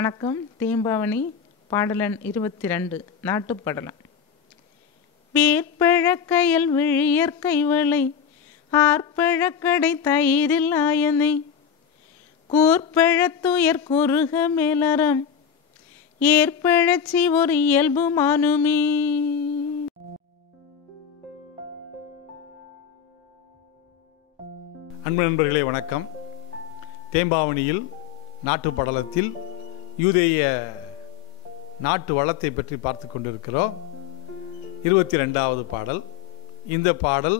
வணக்கம். தேம்பாவணி பாடலன் 22 நாட்டுப்படலம். வேற்பழக்கயல் விழியற்கை வளை ஆர்ப்பழக்கடை தயிரில் ஆயனை கூர்ப்பழத்துயர் குறுக மேலறம் ஏற்பழச்சி ஒரு இயல்பு மானுமே. அன்பு நண்பர்களே வணக்கம். தேம்பாவணியில் நாட்டுப்படலத்தில் யூதேய நாட்டு வளத்தை பற்றி பார்த்து கொண்டிருக்கிறோம். 22வது பாடல். இந்த பாடல்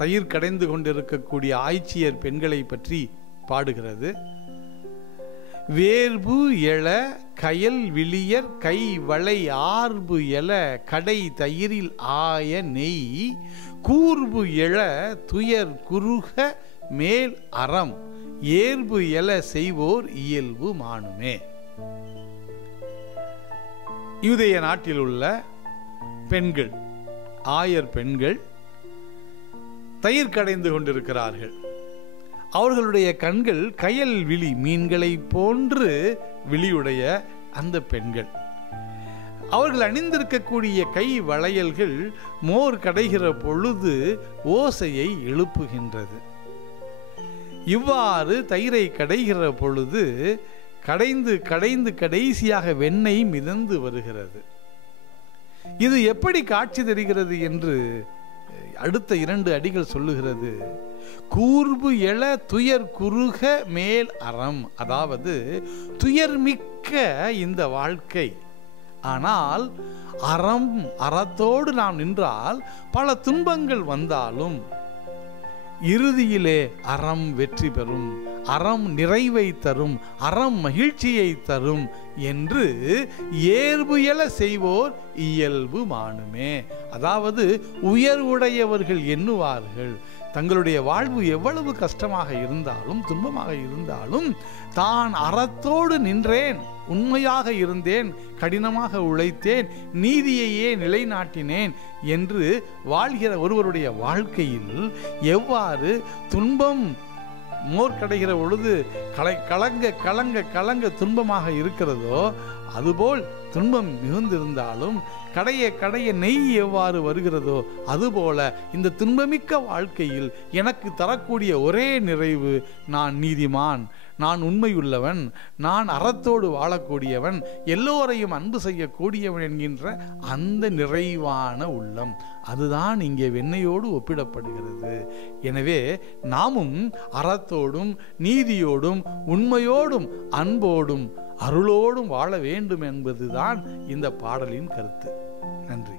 தயிர் கடைந்து கொண்டிருக்கக்கூடிய ஆய்ச்சியர் பெண்களை பற்றி பாடுகிறது. வேர்பு எழ கயல் விழியர் கை வளை ஆர்பு எழ கடை தயிரில் ஆய நெய் கூர்பு எழ துயர் குறுக மேல் அறம் ஏர்பு எழ செய்வோர் இயல்பு மானுமே. யூதேய நாட்டில் உள்ள பெண்கள், ஆயர் பெண்கள் தயிர் கடைந்து கொண்டிருக்கிறார்கள். அவர்களுடைய கண்கள் கயல் விழி மீன்களை போன்று விழியுடைய அந்த பெண்கள். அவர்கள் அணிந்திருக்கக்கூடிய கை வளையல்கள் மோர் கடைகிற பொழுது ஓசையை எழுப்புகின்றது. இவ்வாறு தயிரை கடைகிற பொழுது கடைந்து கடைந்து கடைசியாக வெண்ணெய் மிதந்து வருகிறது. இது எப்படி காட்சி தருகிறது என்று அடுத்த 2 அடிகள் சொல்லுகிறது. கூர்பு எழ துயர் குறுக மேல் அறம், அதாவது துயர்மிக்க இந்த வாழ்க்கை. ஆனால் அறத்தோடு நாம் நின்றால் பல துன்பங்கள் வந்தாலும் இறுதியிலே அறம் வெற்றி பெறும், அறம் நிறைவை தரும், அறம் மகிழ்ச்சியை தரும் என்று ஏர்பு எழ செய்வோர் இயல்பு மானுமே. அதாவது உயர்வுடையவர்கள் எண்ணுவார்கள், தங்களுடைய வாழ்வு எவ்வளவு கஷ்டமாக இருந்தாலும் துன்பமாக இருந்தாலும் தான் அறத்தோடு நின்றேன், உண்மையாக இருந்தேன், கடினமாக உழைத்தேன், நீதியையே நிலைநாட்டினேன் என்று வாழ்கிற ஒருவருடைய வாழ்க்கையில் எவ்வாறு துன்பம் மோர் கடைகிற பொழுது கலங்க கலங்க கலங்க துன்பமாக இருக்கிறதோ, அதுபோல் துன்பம் மிகுந்திருந்தாலும் கடைய நெய் எவ்வாறு வருகிறதோ அதுபோல இந்த துன்பமிக்க வாழ்க்கையில் எனக்கு தரக்கூடிய ஒரே நிறைவு, நான் நீதிமான், நான் உண்மையுள்ளவன், நான் அறத்தோடு வாழக்கூடியவன், எல்லோரையும் அன்பு செய்யக்கூடியவன் என்கின்ற அந்த நிறைவான உள்ளம், அதுதான் இங்கே வெண்ணெயோடு ஒப்பிடப்படுகிறது. எனவே நாமும் அறத்தோடும் நீதியோடும் உண்மையோடும் அன்போடும் அருளோடும் வாழ வேண்டும் என்பதுதான் இந்த பாடலின் கருத்து. நன்றி.